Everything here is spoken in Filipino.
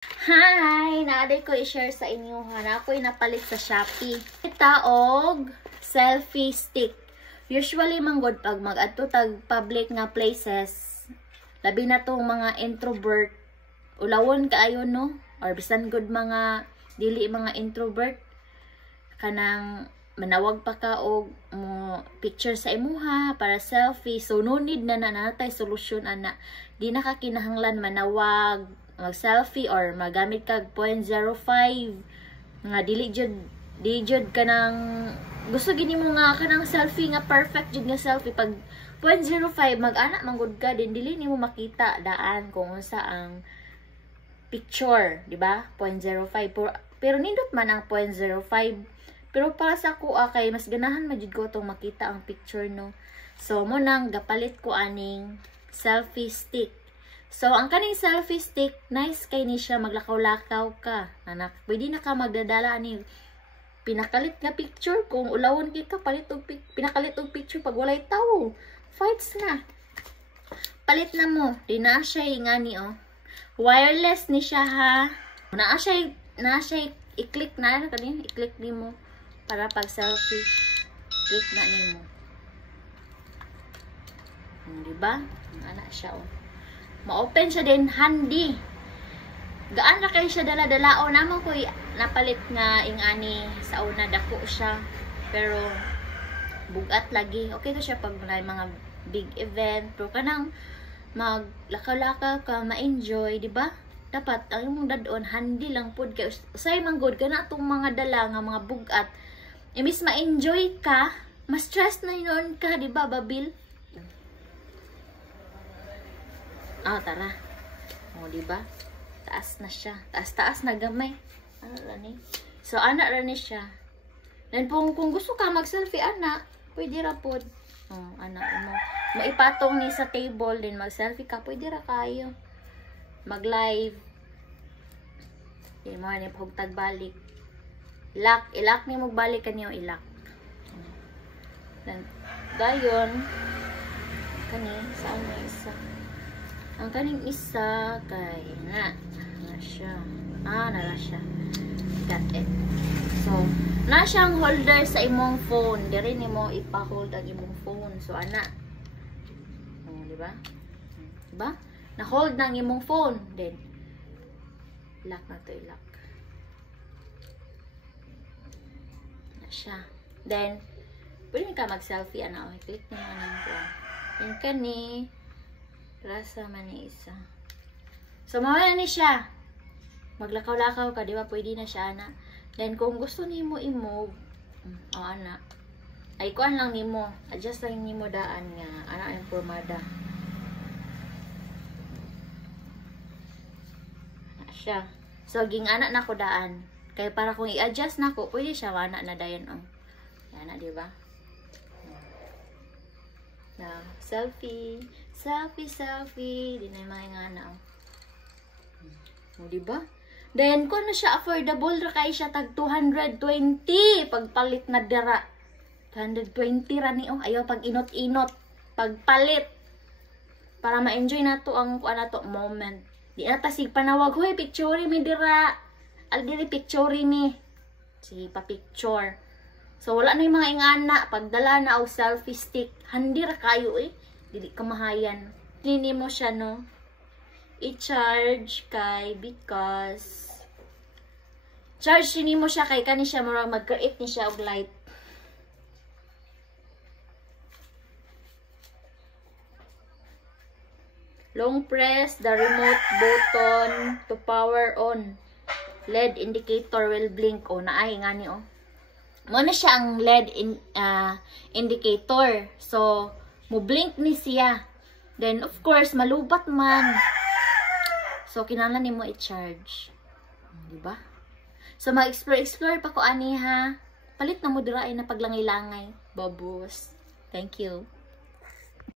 Hi! Naaday ko i-share sa inyo na ako'y napalit sa Shopee. Ita og selfie stick. Usually manggod pag mag-adto tag public nga places, labi na tong mga introvert, ulawon kaayo no, or bisan good mga dili mga introvert, kanang manawag pa ka og mo picture sa imuha para selfie. So no need na natay solusyon ana. Di na ka kinahanglan manawag, mag-selfie or magamit kag 0.05 nga dili jud kanang gusto gini mo nga kanang selfie nga perfect jud nga selfie. Pag 0.05 mag-ana manggod ka din dili nimo makita daan kung unsa ang picture, di ba? 0.05 pero nindot man ang 0.05. Pero para sa ako kay mas ganahan man jud ko tong makita ang picture no. So mo nang gapalit ko aning selfie stick. So, ang kaning selfie stick, nice kay ni siya, maglakaw-lakaw ka. Anak, pwede na ka magdadala ani pinakalit nga picture. Kung ulawon ka, pinakalit og picture pag walay tawo. Fights na. Palit na mo. Di na siya ingani, oh. Wireless ni siya, ha. Na siya i-click na. I-click ni mo para pag selfie. Click na ni mo. Diba? Ana siya, oh. Ma-open siya din, handy. Gaan na kayo siya dala-dalao. Naman ko napalit nga ingani sa una, dako siya. Pero, bugat lagi. Okay ko siya pag may mga big event. Pero kanang maglakaw-lakaw ka, ma-enjoy, di ba? Dapat, ang mong dadon, handy lang po. Usay manggod ka na itong mga dala nga mga bugat. Imbis ma-enjoy ka, ma-stress na yun ka, di ba, Babil? Tara. Diba? Taas na siya. Taas na gamay. Ano rani? So, anak rani siya. Then, kung gusto ka mag-selfie, anak, pwede ra po. Anak mo. Maipatong ni sa table, din mag-selfie ka, pwede ra kayo. Mag-live. Di mo, hugtag balik. Ilak niyo magbalik ka niyo, ilak. Then, gayon. Kani, saan mo isa? Ang kaning isa kay na siya. Nala siya. Got it. So, na siyang holder sa imong phone. Diri nimo ipa-hold ang imong phone. So, ana. Di ba? Diba? Na-hold ng imong phone. Then, lock na to, lock. Na siya. Then, pwede ka mag-selfie, ana. Click nyo na ng phone. Yan ka ni rasa man ni isa. So, mawala ni siya. Maglakaw-lakaw ka, di ba? Pwede na siya, ana. Then, kung gusto ni mo i-move, ana. Ay, kuan lang ni mo. Adjust lang ni mo daan nga. Ana, yung formada. Ana siya. So, ging ana na ko daan. Kaya para kung i-adjust na ko, pwede siya, ana na dayan, oh. Ana, di ba? Na, selfie. Selfie. Di na yung mga nga na. Diba? Then, kung na siya affordable, rakay siya tag 220. Pagpalit na dira. 220 rani, oh. Ayaw pag inot-inot. Pagpalit. Para ma-enjoy na to ang moment. Di na tasig panawag. Hoy, picture mi dira. Aldiri picture mi. Sige, pa-picture. So, wala na yung mga ingana. Pagdala na o selfie stick. Handi ra kayo, eh. Dili kamahayan. Nini mo siya, no? I-charge kay because charge nini mo siya kay kani siya murag mag-create ni siya og light. Long press the remote button to power on. LED indicator will blink. Naay ngani, oh. Mo na siya ang LED indicator. So, mo blink ni siya. Then, of course, malubat man. So, kinahanglan nimo i-charge. Diba? So, mag-explore pa ko ani ha. Palit na mo dira ay na paglangay-langay. Babos. Thank you.